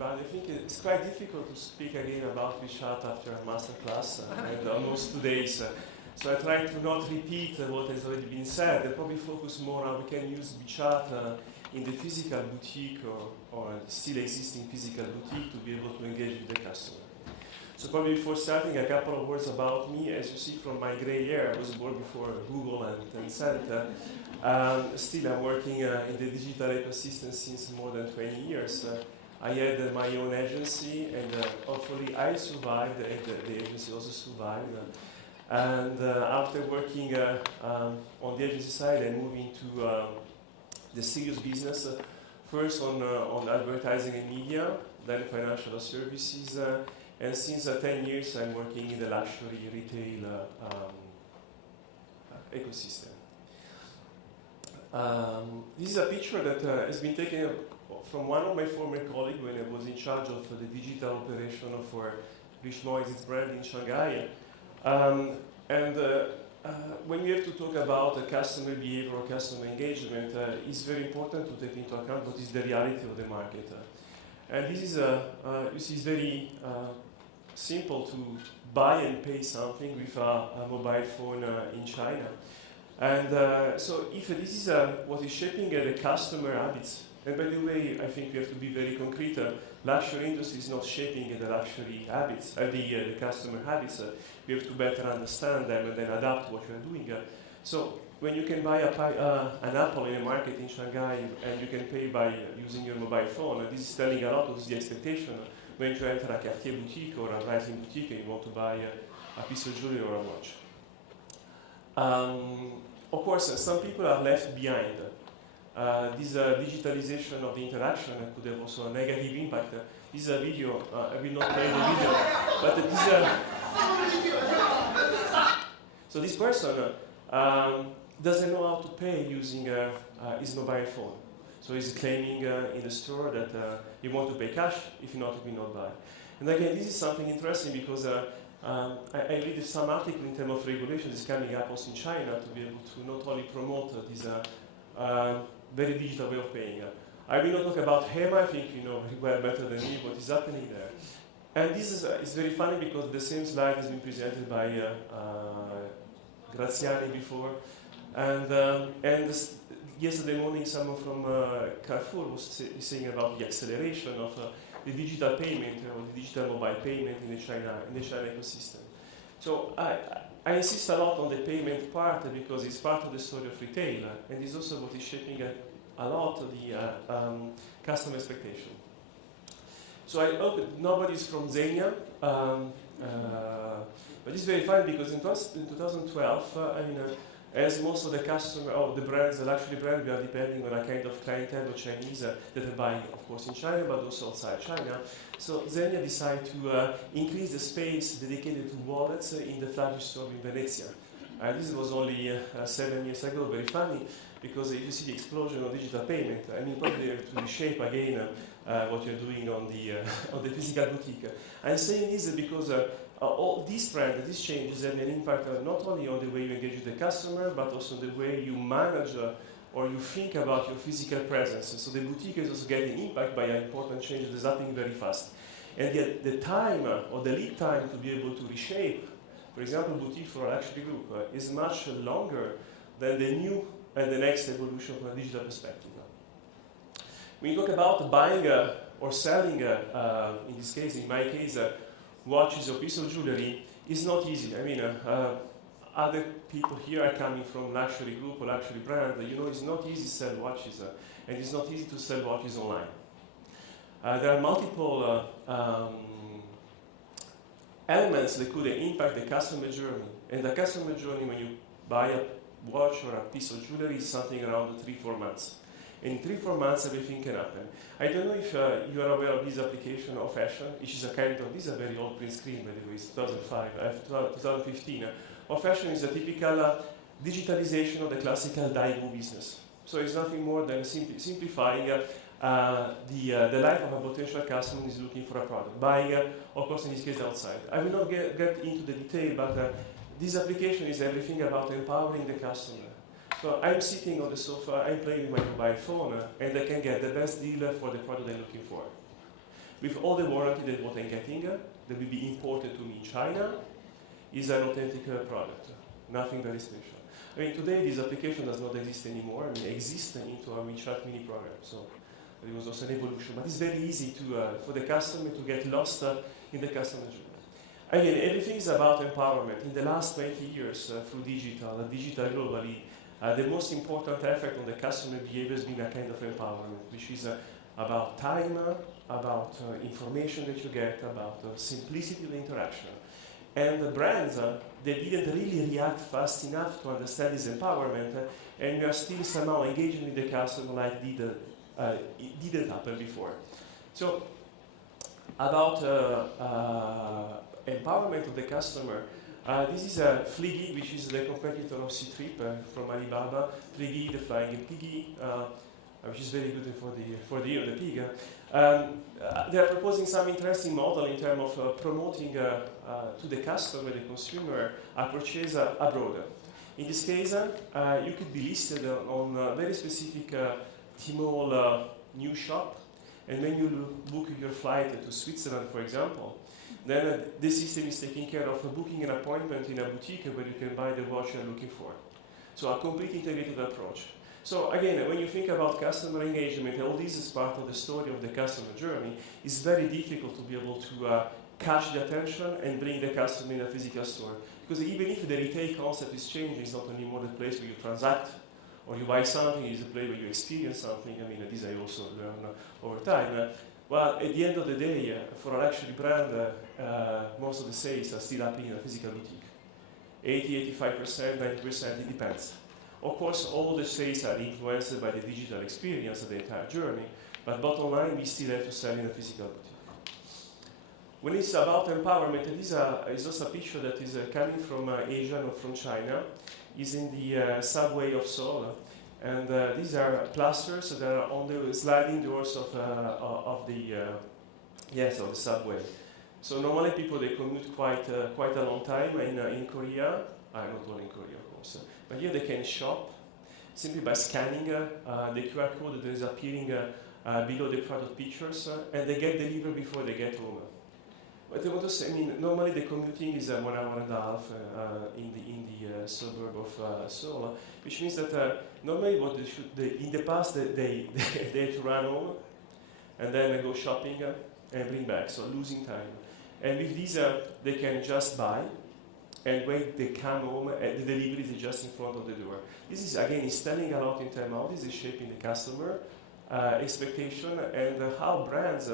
everybody. I think it's quite difficult to speak again about WeChat after a master class and almost 2 days. So I try to not repeat what has already been said and probably focus more on how we can use WeChat in the physical boutique or still existing physical boutique to be able to engage with the customer. So probably before starting, a couple of words about me. As you see from my gray hair, I was born before Google and Tencent. Still, I'm working in the digital ecosystem since more than 20 years. I had my own agency, and hopefully I survived, and the agency also survived. And after working on the agency side, I moved into the serious business, first on advertising and media, then financial services, and since 10 years I'm working in the luxury retail ecosystem. This is a picture that has been taken from one of my former colleagues when I was in charge of the digital operation for Richemont brand in Shanghai. When you have to talk about customer behavior or customer engagement, it's very important to take into account what is the reality of the market. And this is, you see, it's very simple to buy and pay something with a mobile phone in China. And so if this is what is shaping the customer habits, and by the way, I think we have to be very concrete, luxury industry is not shaping the luxury habits, the customer habits. We have to better understand them and then adapt what we are doing. So when you can buy an apple in a market in Shanghai and you can pay by using your mobile phone, this is telling a lot of the expectation when you enter a Cartier boutique or a Breitling boutique and you want to buy a piece of jewelry or a watch. Of course, some people are left behind. This digitalization of the interaction could have also a negative impact. This is a video, I will not play the video, but so this person doesn't know how to pay using his mobile phone. So he's claiming in the store that he wants to pay cash, if not, he will not buy. And again, this is something interesting because I read some article in terms of regulations coming up also in China to be able to not only promote this very digital way of paying. I will not talk about HEMA, I think you know well better than me what is happening there. And this is very funny because the same slide has been presented by Graziani before. And yesterday morning someone from Carrefour was saying about the acceleration of the digital payment or the digital mobile payment in the China ecosystem. So I insist a lot on the payment part because it's part of the story of retail and it's also what is shaping a lot of the customer expectation. So I hope that nobody's from Zegna, but it's very funny because in 2012, as most of the customer, the brands, the luxury brand, we are depending on a kind of clientele of Chinese that are buying, of course, in China, but also outside China. So Zegna decided to increase the space dedicated to wallets in the flagship store in Venezia. This was only 7 years ago, very funny, because if you see the explosion of digital payment, I mean, probably you have to reshape again what you're doing on the physical boutique. I'm saying this because all these trends, these changes have an impact not only on the way you engage with the customer, but also the way you manage or you think about your physical presence. So the boutique is also getting impact by an important change that is happening very fast. And yet the time or the lead time to be able to reshape, for example, boutique for a luxury group is much longer than the new and the next evolution from a digital perspective. When you talk about buying or selling, in this case, in my case, watches or piece of jewelry, is not easy. I mean, other people here are coming from luxury group or luxury brand. You know, it's not easy to sell watches, and it's not easy to sell watches online. There are multiple elements that could impact the customer journey. And the customer journey, when you buy a watch or a piece of jewelry, is something around 3-4 months. In 3-4 months, everything can happen. I don't know if you are aware of this application of fashion, which is a kind of, this is a very old print screen, by the way, it's 2015. Of fashion is a typical digitalization of the classical Daigou business. So it's nothing more than simplifying the life of a potential customer who is looking for a product, buying, of course, in this case, outside. I will not get into the detail, but this application is everything about empowering the customer. So I'm sitting on the sofa, I'm playing with my mobile phone, and I can get the best deal for the product I'm looking for. with all the warranty that what I'm getting, that will be imported to me in China, is an authentic product. Nothing very special. I mean, today this application does not exist anymore. I mean, it exists into our WeChat mini program. So it was also an evolution. But it's very easy to, for the customer to get lost in the customer journey. Again, everything is about empowerment. In the last 20 years, through digital globally, the most important effect on the customer behavior has been a kind of empowerment, which is about time, about information that you get, about simplicity of the interaction. And the brands, they didn't really react fast enough to understand this empowerment, and we are still somehow engaging with the customer like it didn't happen before. So, about empowerment of the customer, this is Fliggy, which is the competitor of C-Trip from Alibaba. Fliggy, the flying piggy, which is very good for the year of the pig. They are proposing some interesting model in terms of promoting to the customer, the consumer, a purchase abroad. In this case, you could be listed on a very specific Tmall new shop, and when you book your flight to Switzerland, for example, then the system is taking care of booking an appointment in a boutique where you can buy the watch you're looking for. So a complete integrated approach. So again, when you think about customer engagement, all this is part of the story of the customer journey. It's very difficult to be able to catch the attention and bring the customer in a physical store. Because even if the retail concept is changing, it's not anymore the place where you transact or you buy something, it's a place where you experience something. I mean, this I also learned over time. Well, at the end of the day, for a luxury brand, most of the sales are still happening in a physical boutique. 80, 85%, 90%, it depends. Of course, all the sales are influenced by the digital experience of the entire journey, but bottom line, we still have to sell in a physical boutique. When it's about empowerment, this is also a picture that is coming from Asia, not from China. It's in the subway of Seoul. And these are plasters that are on the sliding doors of the subway. So normally people, they commute quite a long time in Korea. Not only in Korea, of course. But here they can shop simply by scanning the QR code that is appearing below the product pictures, and they get delivered before they get home. But I want to say, I mean, normally the commuting is 1 hour and a half in the suburb of Seoul, which means that normally what in the past they had to run home and then go shopping and bring back, so losing time. And with these, they can just buy, and when they come home, the delivery is just in front of the door. This is, again, is telling a lot in terms of how this is shaping the customer expectation and how brands,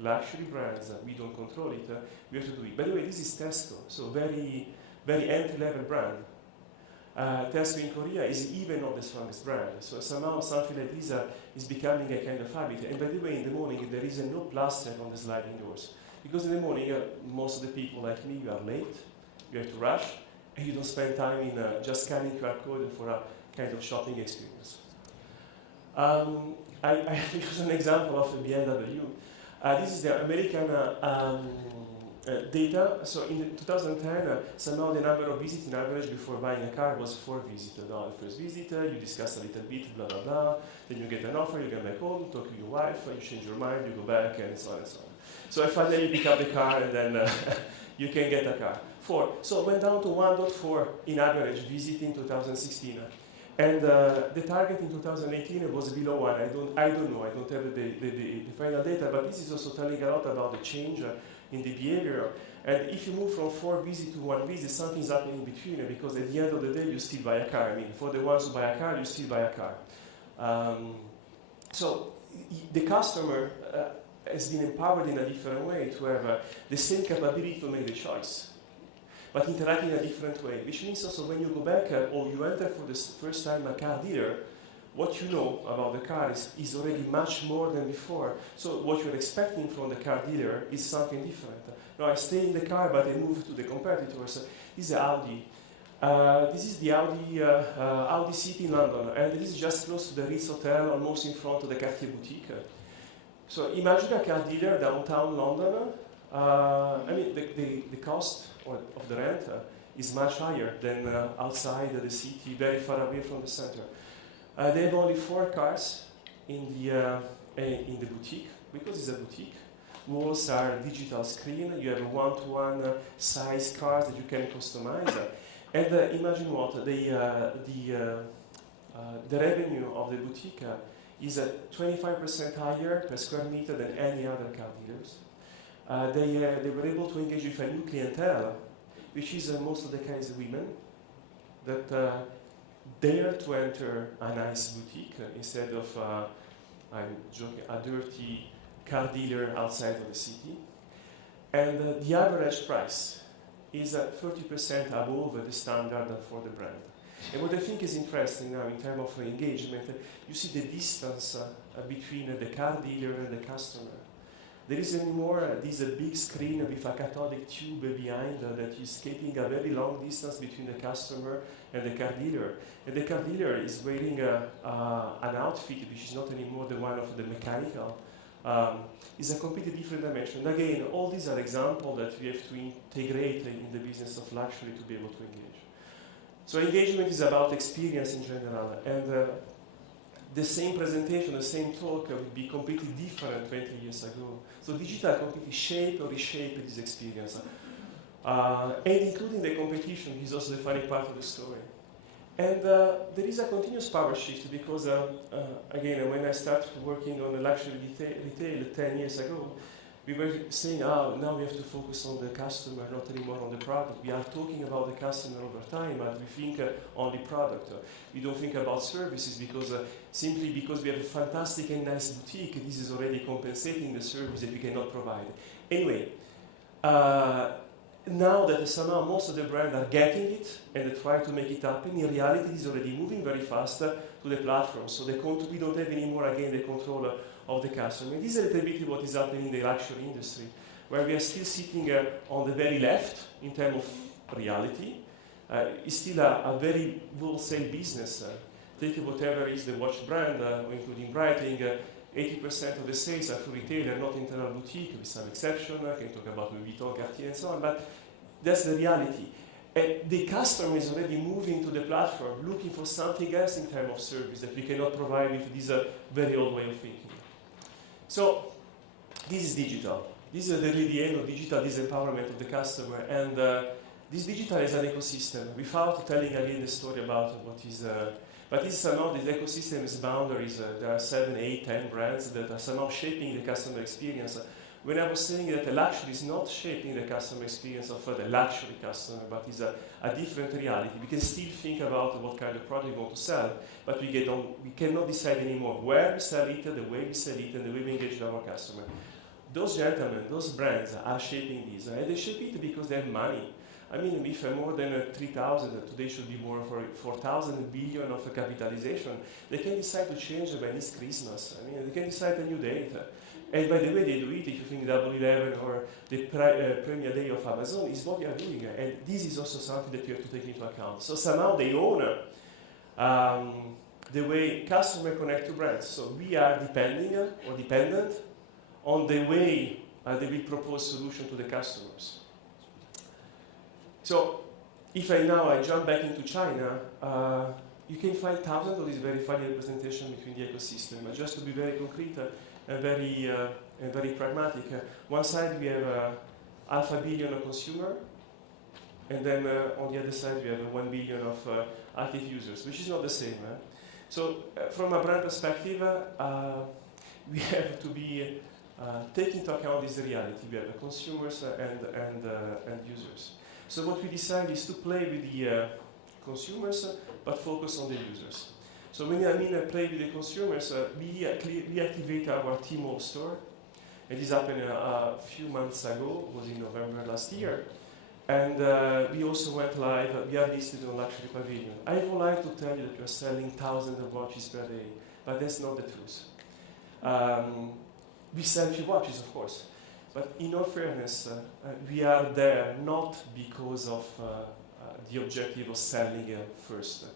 luxury brands, we don't control it, we have to do it. By the way, this is Tesco, so very, very entry-level brand. Tesco in Korea is even not the strongest brand, so somehow something like this is becoming a kind of habit. And by the way, in the morning, there is no plaster on the sliding doors. Because in the morning, most of the people like me, you are late, you have to rush, and you don't spend time in just scanning QR code for a kind of shopping experience. I use an example of the BMW. This is the American data. So in 2010, somehow the number of visits in average before buying a car was 4 visits. Now, the first visit, you discuss a little bit, blah, blah, blah. Then you get an offer, you get back home, talk to your wife, you change your mind, you go back, and so on and so on. So finally you pick up the car, and then you can get a car. 4. So it went down to 1.4 in average visit in 2016. And the target in 2018 was below 1. I don't know. I don't have the final data, but this is also telling a lot about the change in the behavior. And if you move from 4 visits to 1 visit, something's happening in between, because at the end of the day, you still buy a car. I mean, for the ones who buy a car, you still buy a car. So the customer has been empowered in a different way to have the same capability to make the choice, but interact in a different way, which means also when you go back or you enter for the first time a car dealer, what you know about the car is already much more than before. So what you're expecting from the car dealer is something different. Now I stay in the car, but I move to the competitors. This is Audi. This is the Audi City in London, and this is just close to the Ritz Hotel, almost in front of the Cartier boutique. So imagine a car dealer downtown London. I mean, the cost of the rent is much higher than outside the city, very far away from the center. They have only 4 cars in the boutique, because it's a boutique. walls are digital screen. You have one-to-one size cards that you can customize. And imagine what the revenue of the boutique is 25% higher per square meter than any other car dealers. They were able to engage with a new clientele, which is most of the case women, that dare to enter a nice boutique instead of, I'm joking, a dirty car dealer outside of the city. And the average price is 30% above the standard for the brand. And what I think is interesting now in terms of engagement, you see the distance between the car dealer and the customer. There is anymore this big screen with a cathodic tube behind that is keeping a very long distance between the customer and the car dealer. And the car dealer is wearing an outfit which is not anymore the one of the mechanical. It's a completely different dimension. And again, all these are examples that we have to integrate in the business of luxury to be able to engage. So engagement is about experience in general, and the same presentation, the same talk would be completely different 20 years ago. So digital completely shaped or reshaped this experience. And including the competition is also the funny part of the story. And there is a continuous power shift because, again, when I started working on the luxury retail 10 years ago, we were saying, oh, now we have to focus on the customer, not anymore on the product. We are talking about the customer over time, but we think on the product. We don't think about services because simply because we have a fantastic and nice boutique, this is already compensating the service that we cannot provide. Anyway, now that somehow most of the brands are getting it and they try to make it happen, in reality it is already moving very fast to the platform. So we don't have anymore, again, the control of the customer. And this is a little bit what is happening in the luxury industry, where we are still sitting on the very left in terms of reality. It's still a very wholesale business. Take whatever is the watch brand, including Breitling, 80% of the sales are through retailer, not internal boutique, with some exception. I can talk about Louis Vuitton, Cartier, and so on, but that's the reality. And the customer is already moving to the platform, looking for something else in terms of service that we cannot provide with this very old way of thinking. So this is digital. This is really the end of digital, this empowerment of the customer. And this digital is an ecosystem. Without telling again the story about what is, but this somehow this ecosystem is boundaries. There are 7, 8, 10 brands that are somehow shaping the customer experience. When I was saying that the luxury is not shaping the customer experience of the luxury customer, but is a different reality. We can still think about what kind of product we want to sell, but we cannot decide anymore where we sell it, the way we sell it, and the way we engage with our customer. Those gentlemen, those brands are shaping this, and they shape it because they have money. I mean, if more than 3,000, today should be more for 4,000 billion of capitalization, they can decide to change when it's Christmas. I mean, they can decide a new date. And by the way they do it, if you think W11 or the Premier Day of Amazon, is what they are doing. And this is also something that you have to take into account. So somehow they own the way customers connect to brands. So we are dependent on the way they will propose solution to the customers. So if I jump back into China, you can find thousands of these very funny representations between the ecosystem. Just to be very concrete, and very pragmatic. One side we have 500 million consumer, and then on the other side we have 1 billion of active users, which is not the same. So from a brand perspective, we have to be taking into account this reality. We have consumers and users. So what we decide is to play with the consumers, but focus on the users. So when I mean play with the consumers, we activate our Tmall store. And this happened a few months ago, it was in November last year. And we also went live, we are listed on Luxury Pavilion. I would like to tell you that we are selling thousands of watches per day, but that's not the truth. We sell few watches, of course. But in all fairness, we are there not because of the objective of selling first.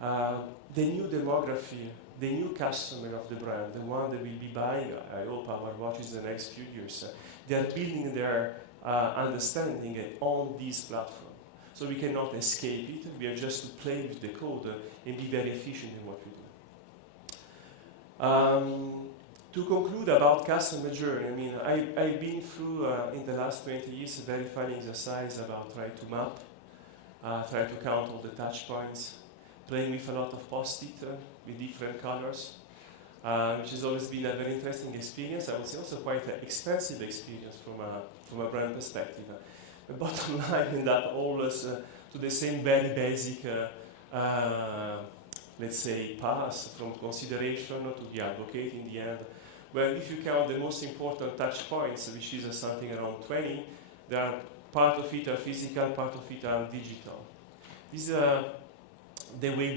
The new demography, the new customer of the brand, the one that will be buying, I hope, our watches in the next few years, they are building their understanding on this platform. So we cannot escape it, we are just to play with the code and be very efficient in what we do. To conclude about customer journey, I mean, I've been through, in the last 20 years, a very funny exercise about trying to map, trying to count all the touch points, playing with a lot of post-it with different colors, which has always been a very interesting experience. I would say also quite an expensive experience from a brand perspective. The bottom line ended up always to the same very basic, let's say, path from consideration to the advocate in the end. Well, if you count the most important touch points, which is something around 20, there are part of it are physical, part of it are digital. This is the way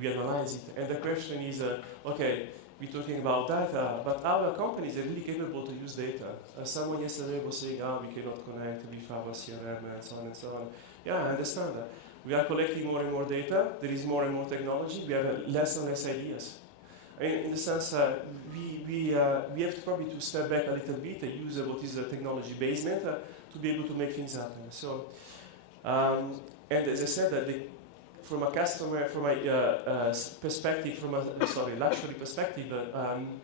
we analyze it. And the question is, okay, we're talking about data, but our companies are really capable to use data. Someone yesterday was saying, we cannot connect with our CRM and so on and so on. Yeah, I understand that. We are collecting more and more data, there is more and more technology, we have less and less ideas. In the sense, we have to probably to step back a little bit and use what is a technology basement to be able to make things happen. So, and as I said, that from a customer, from a perspective, from a luxury perspective,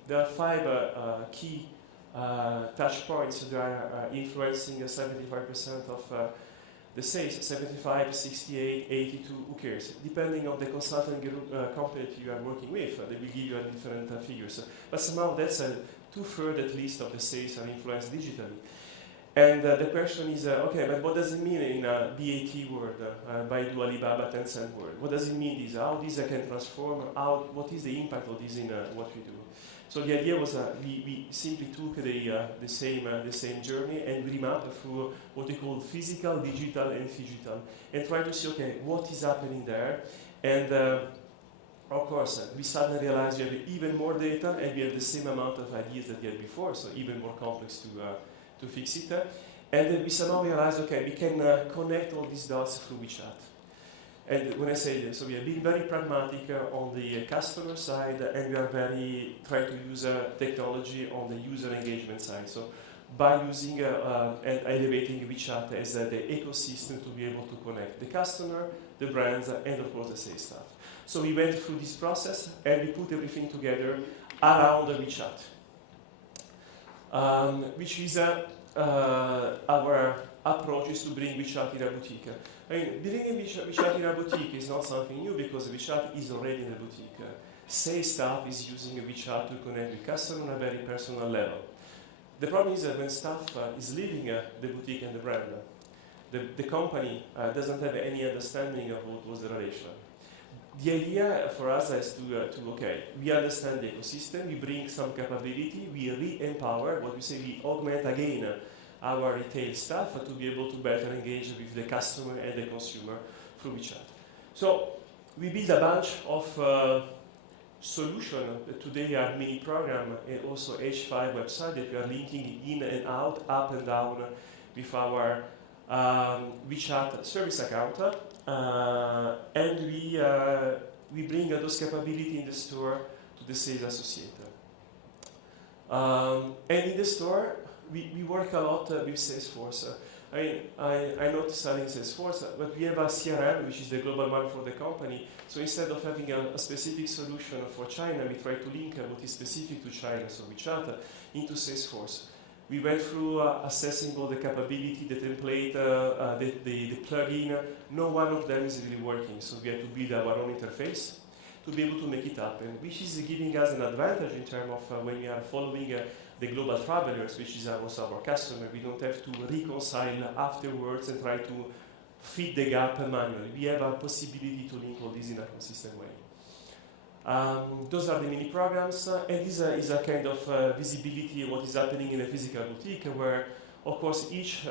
there are 5 key touch points that are influencing 75% of the sales, 75, 68, 82, who cares? Depending on the consultant company that you are working with, they will give you different figures. But somehow that's 2/3 at least of the sales are influenced digitally. And the question is, okay, but what does it mean in a BAT world, Baidu, Alibaba, Tencent world? What does it mean this? How this can transform? What is the impact of this in what we do? So the idea was we simply took the same journey and we mapped through what we call physical, digital, and phygital, and try to see, okay, what is happening there. And of course, we suddenly realized we have even more data and we have the same amount of ideas that we had before, so even more complex to fix it. And then we somehow realized, okay, we can connect all these dots through WeChat. And when I say this, so we are being very pragmatic on the customer side, and we are very trying to use technology on the user engagement side. So by using and elevating WeChat as the ecosystem to be able to connect the customer, the brands, and of course the sales staff. So we went through this process and we put everything together around the WeChat, which is our approach is to bring WeChat in a boutique. I mean, bringing WeChat in a boutique is not something new because WeChat is already in a boutique. Sales staff is using WeChat to connect with customers on a very personal level. The problem is that when staff is leaving the boutique and the brand, the company doesn't have any understanding of what was the relation. The idea for us is to okay, we understand the ecosystem, we bring some capability, we re-empower, what we say, we augment again our retail staff to be able to better engage with the customer and the consumer through WeChat. So we build a bunch of solutions that today are mini program and also H5 website that we are linking in and out, up and down with our WeChat service account. And we bring those capabilities in the store to the sales associate. And in the store, we work a lot with Salesforce. I'm not selling Salesforce, but we have a CRM, which is the global one for the company. So instead of having a specific solution for China, we try to link what is specific to China, so WeChat, into Salesforce. We went through assessing all the capability, the template, the plugin. No one of them is really working, so we had to build our own interface to be able to make it happen, which is giving us an advantage in terms of when we are following the global travelers, which is also our customer. We don't have to reconcile afterwards and try to fit the gap manually. We have a possibility to link all this in a consistent way. Those are the mini programs, and this is a kind of visibility of what is happening in a physical boutique, where, of course, each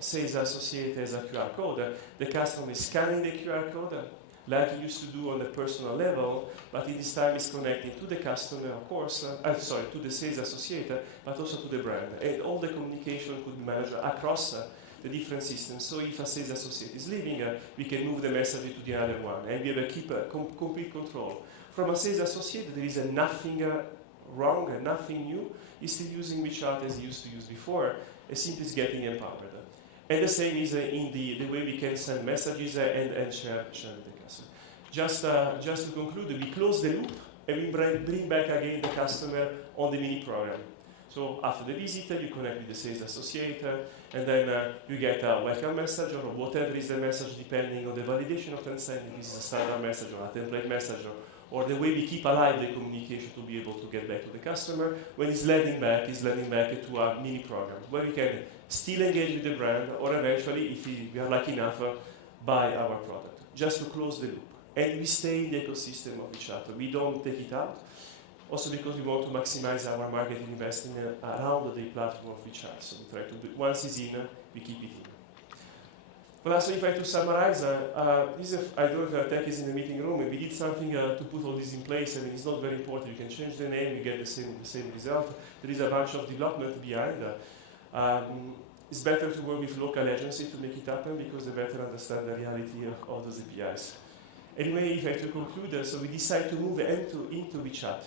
sales associate has a QR code. The customer is scanning the QR code, like he used to do on a personal level, but in this time is connecting to the customer, of course, to the sales associate, but also to the brand. And all the communication could be managed across the different systems. So if a sales associate is leaving, we can move the message to the other one, and we have a complete control. From a sales associate, there is nothing wrong and nothing new. He's still using WeChat as he used to use before, simply is getting empowered. And the same is in the way we can send messages and share the customer. Just to conclude, we close the loop and we bring back again the customer on the mini program. So after the visit, you connect with the sales associate, and then you get a welcome message or whatever is the message depending on the validation of consent, if it's a standard message or a template message, or the way we keep alive the communication to be able to get back to the customer. When it's landing back to a mini program where we can still engage with the brand, or eventually, if we are lucky enough, buy our product, just to close the loop. And we stay in the ecosystem of WeChat. We don't take it out. Also because we want to maximize our marketing investment around the platform of WeChat. So we try to do, once it's in, we keep it in. But so if I have to summarize, I don't know if tech is in the meeting room, we did something to put all this in place. I mean, it's not very important. You can change the name, you get the same result. There is a bunch of development behind. It's better to work with local agencies to make it happen because they better understand the reality of those APIs. Anyway, if I have to conclude, so we decided to move into WeChat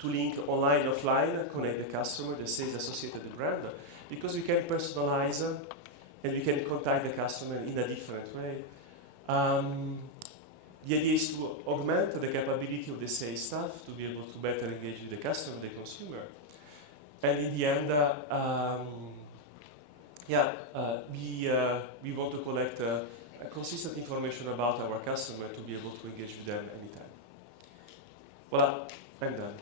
to link online, offline, connect the customer, the sales associated the brand, because we can personalize and we can contact the customer in a different way. The idea is to augment the capability of the sales staff to be able to better engage with the customer, the consumer. And in the end, we want to collect consistent information about our customer to be able to engage with them anytime. Voilà, I'm done.